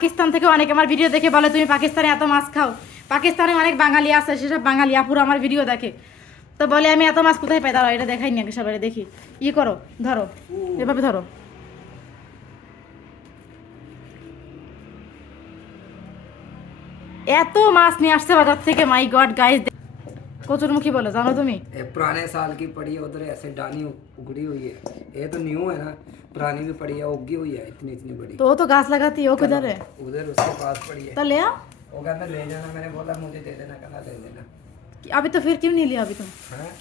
পাকিস্তান থেকে অনেক আমার ভিডিও দেখে বলে তুমি পাকিস্তানে এত মাছ খাও। পাকিস্তানে অনেক বাঙালি আছে, সেসব বাঙালি আপুরা আমার ভিডিও দেখে, তো বলে আমি এত মাছ কোথায় পাই। দাঁড়াও এটা দেখাই নি আগে সবাই দেখি। করো, ধরো, এভাবে ধরো। এত মাছ নিয়ে আসছে বাজার থেকে, মাই গড গাইস। কচুরমুখী বলে জানো তুমি? पुराने साल की पड़ी है उधर, ऐसे डानी उगड़ी हुई है। ये तो न्यू है ना, पुरानी भी पड़ी है, उगी हुई है इतनी इतनी बड़ी। तो वो तो घास लगाती है, वो किधर है? उधर उसके पास पड़ी है। तो ले आओ। वो कहता ले जाना, मैंने बोला मुझे दे देना, कहना ले देना। अभी तो फिर क्यों नहीं लिया अभी तुम?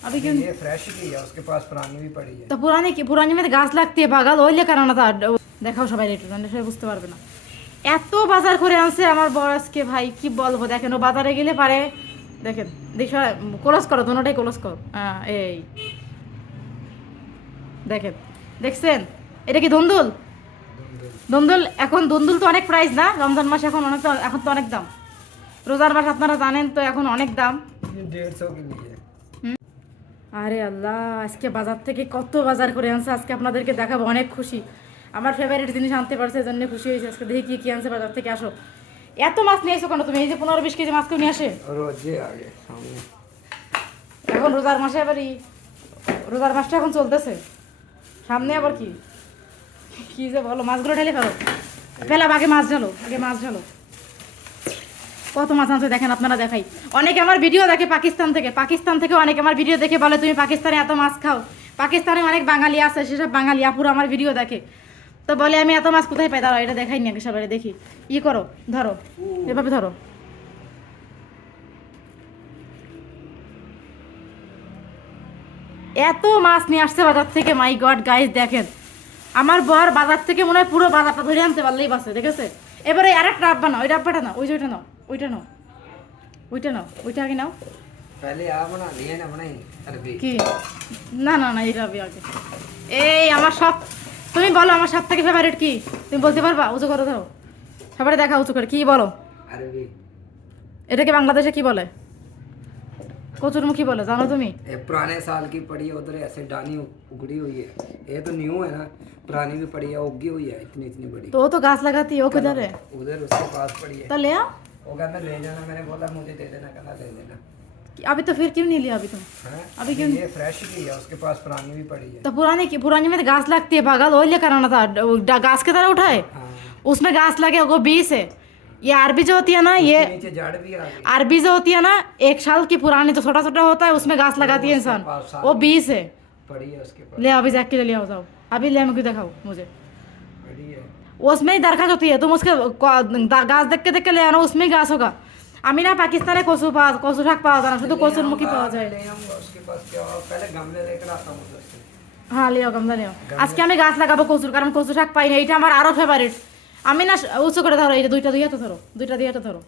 अभी क्यों? ये फ्रेश की है, उसके पास पुरानी भी पड़ी है। তো পুরানি में গাছ লাগতে বাগাল ওই লে কারণ তা দেখাও সবাই একটু, সবাই বুঝতে পারবে না। এত বাজার করে আনছে আমার বড় আজকে, ভাই কি বলবো। দেখেন ও বাজারে গেলে পারে, দেখেন দেখো ক্লোজ করো, দুটোটাই ক্লোজ করো। এই দেখেন, দেখছেন এটা কি ধুন্দুল? ধুন্দুল এখন ধুন্দুল তো অনেক প্রাইস না, রমজান মাস এখন অনেক, এখন তো অনেক দাম। রোজার মাস আপনারা জানেন তো এখন অনেক দাম। 150 के लिए। আরে আল্লাহ, আজকে বাজার থেকে কত বাজার করে আনছে, আজকে আপনাদেরকে দেখাবো। অনেক খুশি, আমার ফেভারিট জিনিস আনতে পারছে, এই জন্য খুশি হয়েছে। আজকে দেখি কি আনছে বাজার থেকে। আসো, এত মাছ নিয়ে এসো কেন তুমি? এই যে 15-20 কেজি মাছ কেউ নিয়ে আসে रोजे आ गए सामने। এখন রোজার মাসে। এবারই রোজার মাসটা এখন চলতেছে, সামনে আবার কি কি যে বলো। মাছগুলো ঢেলে ফেলো, ফেলা আগে মাছ ঢালো, আগে মাছ ঢালো। কত মাছ আনছে দেখেন, আপনারা দেখাই। অনেকে আমার ভিডিও দেখে পাকিস্তান থেকে অনেকে আমার ভিডিও দেখে বলে তুমি পাকিস্তানে এত মাছ খাও। পাকিস্তানে অনেক বাঙালি আছে, সেসব বাঙালি আপুরা আমার ভিডিও দেখে, তো বলে আমি এত মাছ কোথায় পাই। দাঁড়াও এটা দেখাই নি আগে সবাই দেখি। করো, ধরো, এভাবে ধরো। এত মাছ নিয়ে আসছে বাজার থেকে, মাই গড গাইস। দেখেন আমার বর বাজার থেকে মনে হয় পুরো বাজারটা ধরে আনতে পারলেই বাসে, দেখেছে। এবারে আরেকটা ডাব্বা নাও, ওই ডাব্বাটা নাও, ওই যে ওইটা নাও, ওইটা নাও, ওইটা নাও, ওইটা আগে নাও। पहले आप बना लिए ना, बनाई अरबी কি না না না, এটা আগে। এই আমার সব, তুমি বলো আমার সব থেকে ফেভারিট কি, তুমি বলতে পারবা? উঁচু করে ধরো, সবাই দেখা উঁচু করে। কি বলো अरबी? এটাকে বাংলাদেশে কি বলে? কচুরমুখী বলে জানো তুমি? पुराने साल की पड़ी है उधर, ऐसे डानी उगड़ी हुई है। ये तो न्यू है ना, पुरानी भी पड़ी है, उगी हुई है इतनी इतनी बड़ी। तो वो तो घास लगाती है, वो किधर है? उधर उसके पास पड़ी है। तो ले आओ। वो कहता ले जाना, मैंने बोला मुझे दे देना, कहना ले देना। अभी तो फिर क्यों नहीं लिया अभी तुम? अभी क्यों? ये फ्रेश की है, उसके पास पुरानी भी पड़ी है। तो पुरानी में घास लगती है, बगल वो लेकर आना था, घास की तरह उठाए, उसमें घास लगे, वो 20 है। ये अरबी जो होती है ना, ये नीचे जड़ भी आ गई। अरबी जो होती है ना, 1 साल की पुरानी, तो छोटा छोटा होता है, उसमें घास लगाती है इंसान, वो 20 है। पड़ी है उसके पास, ले अभी जाके ले आओ, जाओ अभी ले, मुझे दिखाओ मुझे। पड़ी है। उसमें ही दरखास्त होती है, तुम उसके घास देख के ले आना, उसमें ही घास होगा। আমি না পাকিস্তানে কচু শাক পাওয়া যায় না, শুধু কচুরমুখী পাওয়া যায়। ले आऊंगा उसके पास, क्या पहले गमले लेकर आता हूँ उधर से। হ্যাঁ লিও, গামলা লিও। আজকে আমি গাছ লাগাবো কচুর, কারণ কচু শাক পাই না, এটা আমার আরো ফেভারিট। আমি না উঁচু করে ধরো, এটা দুইটা দিয়ে তো ধরো, দুইটা দিয়ে তো ধরো।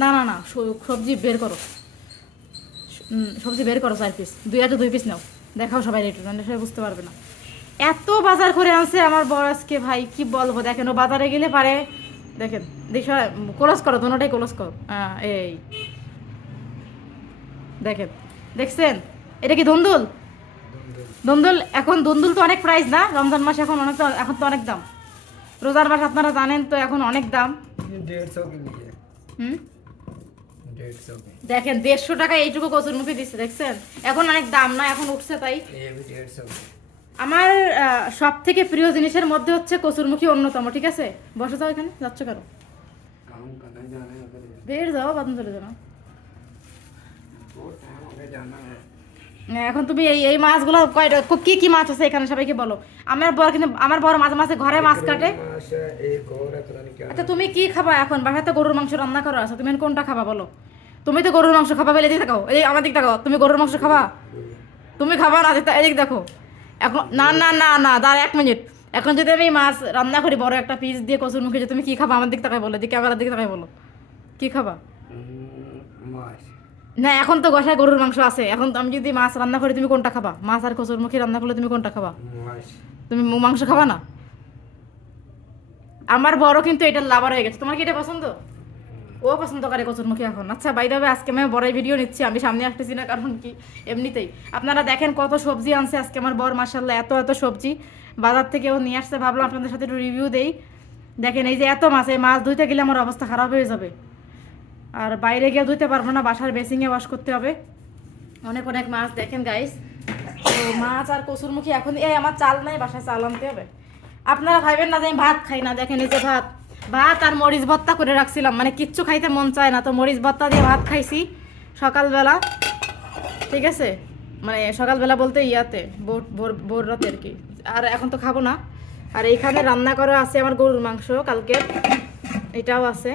না না না, সবজি বের করো, সবজি বের করো 4 পিস, 2 পিস নাও, দেখাও সবাই একটু, সবাই বুঝতে পারবে না। এত বাজার করে আনছে আমার বড় আজকে, ভাই কি বলবো। দেখেন ও বাজারে গেলে পারে, দেখেন দেখো ক্লোজ করো, দুটোটাই ক্লোজ করো। এই দেখেন, দেখছেন এটা কি ধুন্দুল? ধুন্দুল এখন ধুন্দুল তো অনেক প্রাইস না, রমজান মাস এখন অনেক, এখন তো অনেক দাম। রোজার মাস আপনারা জানেন তো এখন অনেক দাম। ये 150 के लिए। 150 के। দেখেন 150 টাকা এইটুকু কচুরমুখী দিচ্ছে, দেখছেন এখন অনেক দাম না, এখন উঠছে তাই। ये भी 150 के। আমার সব থেকে প্রিয় জিনিসের মধ্যে হচ্ছে কচুরমুখী অন্যতম, ঠিক আছে। বসে যাও, এখানে যাচ্ছ কেন? काम करने जाना है उधर, বের যাও, বাদন চলে যাও। बहुत टाइम हो गया जाना है। এখন তুমি এই মাছগুলো কয়টা, কি কি মাছ আছে এখানে সবাইকে বলো। আমার বড় মাঝে মাঝে ঘরে মাছ কাটে। माशा एक और है, पता नहीं क्या। আচ্ছা তুমি কি খাবা এখন? বাসাতে গরুর মাংস রান্না করা আছে, তুমি এখন কোনটা খাবা বলো? তুমি তো গরুর মাংস খাবা, বলে এদিকে তাকাও, এই আমার দিক তাকাও, তুমি গরুর মাংস খাবা? তুমি খাবা না, এদিক দেখো। এখন না না না না, দাঁড়া 1 মিনিট। এখন যদি আমি মাছ রান্না করি বড় একটা পিস দিয়ে কচুরমুখী, যে তুমি কি খাবা? আমার দিক তাকাই বলো, দিকে ক্যামেরার দিকে তাকাই বলো, কি খাবা? माश। না এখন তো গসায় গরুর মাংস আছে, এখন আমি যদি মাছ রান্না করি তুমি কোনটা খাবা? মাছ আর কচুরমুখী রান্না করলে তুমি কোনটা খাবা? माश। তুমি মাংস খাবা না? আমার বড় কিন্তু এটা লাভার হয়ে গেছে। তোমার কি এটা পছন্দ? ও পছন্দ করে কচুরমুখী এখন। আচ্ছা বাই দ্য ওয়ে, আজকে আমি বড় ভিডিও নিচ্ছি, আমি সামনে আসতেছি না, কারণ কি এমনিতেই আপনারা দেখেন কত সবজি আনছে আজকে আমার বর, মাশাআল্লাহ এত এত সবজি বাজার থেকে ও নিয়ে আসছে। ভাবলাম আপনাদের সাথে একটু রিভিউ দেই। দেখেন এই যে এত মাছ, এই মাছ ধুইতে গেলে আমার অবস্থা খারাপ হয়ে যাবে। আর বাইরে গিয়ে ধুইতে পারবো না, বাসার বেসিংয়ে ওয়াশ করতে হবে। অনেক অনেক মাছ দেখেন গাইস। তো মাছ আর কচুরমুখী এখন এই আমার চাল নাই, বাসায় চাল আনতে হবে। আপনারা ভাইবেন না যে আমি ভাত খাই না, দেখেন এই যে ভাত ভাত আর মরিচ ভর্তা করে রাখছিলাম, মানে কিচ্ছু খাইতে মন চায় না, তো মরিচ ভর্তা দিয়ে ভাত খাইছি সকালবেলা, ঠিক আছে। মানে সকালবেলা বলতে ইয়াতে ভোর ভোর ভোর রাতে আর কি। আর এখন তো খাবো না। আর এইখানে রান্না করা আছে আমার গরুর মাংস কালকের, এটাও আছে।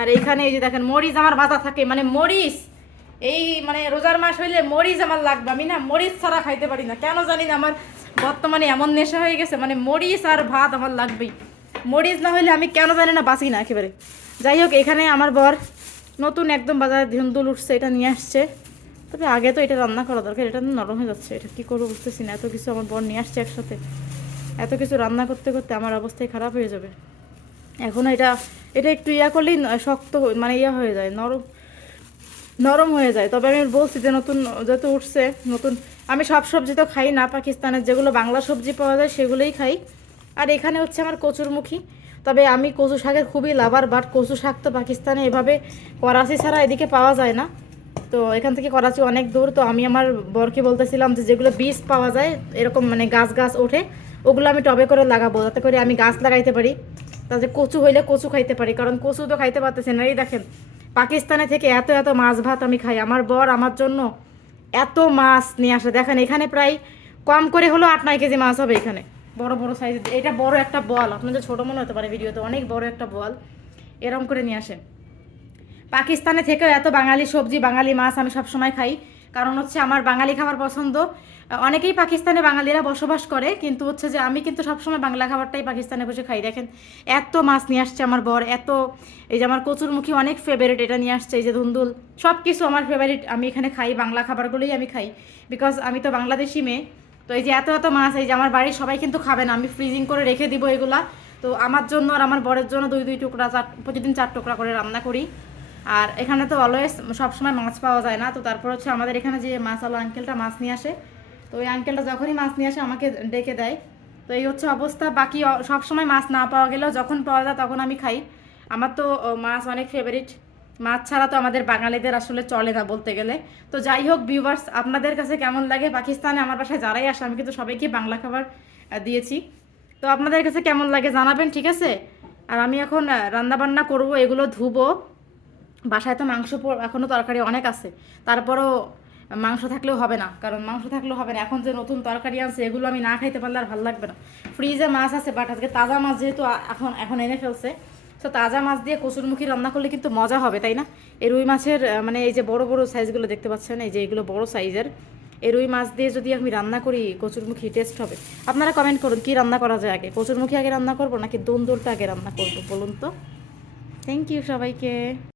আর এইখানে এই যে দেখেন মরিচ আমার বাতা থাকে, মানে মরিচ এই মানে রোজার মাস হইলে মরিচ আমার লাগবে। আমি না মরিচ ছাড়া খাইতে পারি না, কেন জানি না, আমার বর্তমানে এমন নেশা হয়ে গেছে, মানে মরিচ আর ভাত আমার লাগবেই। মরিচ না হইলে আমি কেন জানি না বাঁচি না একেবারে। যাই হোক, এখানে আমার বর নতুন একদম বাজারে ধুন্দুল উঠছে, এটা নিয়ে আসছে। তবে আগে তো এটা রান্না করা দরকার, এটা নরম হয়ে যাচ্ছে, এটা কী করবো বুঝতেছি না। এত কিছু আমার বর নিয়ে আসছে একসাথে, এত কিছু রান্না করতে করতে আমার অবস্থায় খারাপ হয়ে যাবে। এখন এটা এটা একটু ইয়া করলেই শক্ত মানে ইয়া হয়ে যায়, নরম নরম হয়ে যায়। তবে আমি বলছি যে নতুন যত উঠছে নতুন, আমি সব সবজি তো খাই না, পাকিস্তানের যেগুলো বাংলা সবজি পাওয়া যায় সেগুলোই খাই। আর এখানে হচ্ছে আমার কচুরমুখী। তবে আমি কচু শাকের খুবই লাভার, বাট কচু শাক তো পাকিস্তানে এভাবে করাচি ছাড়া এদিকে পাওয়া যায় না। তো এখান থেকে করাচি অনেক দূর। তো আমি আমার বরকে বলতেছিলাম যে যেগুলো বীজ পাওয়া যায় এরকম মানে গাছ গাছ ওঠে, ওগুলো আমি টবে করে লাগাবো, যাতে করে আমি গাছ লাগাইতে পারি, তাতে কচু হইলে কচু খাইতে পারি। কারণ কচু তো খাইতে পারতেছি না। এই দেখেন পাকিস্তানে থেকে এত এত মাছ ভাত আমি খাই, আমার বর আমার জন্য এত মাছ নিয়ে আসে। দেখেন এখানে প্রায় কম করে হলো 8-9 কেজি মাছ হবে এখানে, বড় বড় সাইজ। এটা বড় একটা বল, আপনাদের ছোটো মনে হতে পারে ভিডিওতে, অনেক বড় একটা বল এরম করে নিয়ে আসে। পাকিস্তানে থেকেও এত বাঙালি সবজি বাঙালি মাছ আমি সবসময় খাই, কারণ হচ্ছে আমার বাঙালি খাবার পছন্দ। অনেকেই পাকিস্তানে বাঙালিরা বসবাস করে, কিন্তু হচ্ছে যে আমি কিন্তু সবসময় বাংলা খাবারটাই পাকিস্তানে বসে খাই। দেখেন এত মাছ নিয়ে আসছে আমার বর, এত এই যে আমার কচুরমুখী অনেক ফেভারিট, এটা নিয়ে আসছে, এই যে ধুন্দুল, সব কিছু আমার ফেভারিট। আমি এখানে খাই বাংলা খাবারগুলোই আমি খাই, বিকজ আমি তো বাংলাদেশি মেয়ে। তো এই যে এত এত মাছ, এই যে আমার বাড়ির সবাই কিন্তু খাবে না, আমি ফ্রিজিং করে রেখে দিব এগুলা। তো আমার জন্য আর আমার বরের জন্য 2-2 টুকরা, প্রতিদিন 4 টুকরা করে রান্না করি। আর এখানে তো অলওয়েজ সবসময় মাছ পাওয়া যায় না, তো তারপর হচ্ছে আমাদের এখানে যে মাছওয়ালা আঙ্কেলটা মাছ নিয়ে আসে, তো ওই আঙ্কেলটা যখনই মাছ নিয়ে আসে আমাকে ডেকে দেয়। তো এই হচ্ছে অবস্থা। বাকি সবসময় মাছ না পাওয়া গেলেও যখন পাওয়া যায় তখন আমি খাই। আমার তো মাছ অনেক ফেভারিট, মাছ ছাড়া তো আমাদের বাঙালিদের আসলে চলে না বলতে গেলে। তো যাই হোক ভিউয়ার্স, আপনাদের কাছে কেমন লাগে পাকিস্তানে আমার বাসায় যারাই আসে, আমি কিন্তু সবাইকে বাংলা খাবার দিয়েছি, তো আপনাদের কাছে কেমন লাগে জানাবেন, ঠিক আছে। আর আমি এখন রান্না বান্না করবো, এগুলো ধুবো। বাসায় তো মাংস এখনও তরকারি অনেক আছে, তারপরও মাংস থাকলেও হবে না, কারণ মাংস থাকলেও হবে না, এখন যে নতুন তরকারি আছে এগুলো আমি না খাইতে পারলে আর ভালো লাগবে না। ফ্রিজে মাছ আছে, বাট আজকে তাজা মাছ যেহেতু এখন এখন এনে ফেলছে, তো তাজা মাছ দিয়ে কচুরমুখী রান্না করলে কিন্তু মজা হবে, তাই না। এই রুই মাছের মানে এই যে বড় বড় সাইজগুলো দেখতে পাচ্ছেন, এই যে এগুলো বড় সাইজের, এই রুই মাছ দিয়ে যদি আমি রান্না করি কচুরমুখী টেস্ট হবে। আপনারা কমেন্ট করুন কি রান্না করা যায় আগে, কচুরমুখী আগে রান্না করবো নাকি দুন্দুলটা আগে রান্না করবো বলুন তো। থ্যাংক ইউ সবাইকে।